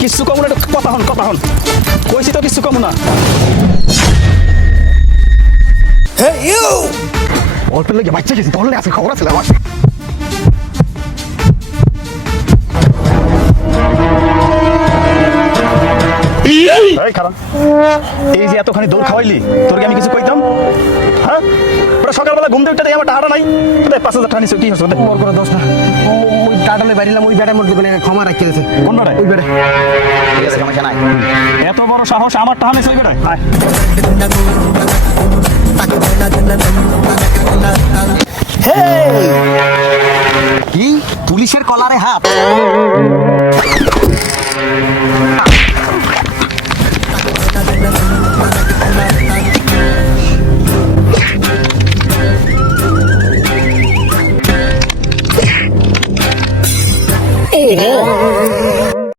কিছু কম না, কথা হন কইছি তো কিছু কম না। Hey, you! অল্পের লেগে বাচ্চা গেছি, ধরলে আছে খবর আছে আমার। এই খারাপ, এই যে এতখানি দৌড় খাওয়াইলি, তোর কি আমি কিছু কইতাম? হ্যাঁ, ওরা সকালবেলা ঘুম থেকে উঠে আমার টাকাটা নাই, 5,000 টাকা নিছো, কি হচ্ছে? মোর করে দোষ না। ওই টাটালে বাড়িলাম, ওই বেড়ার মধ্যে ক্ষমা রাখি দিয়েছে। কোন বেড়ায়? ওই বেড়া। ঠিক আছে, সমস্যা নাই। এত বড় সাহস, আমার টাকা নিছো ওই বেড়ায়? আয়। কি পুলিশের কলারে হাত?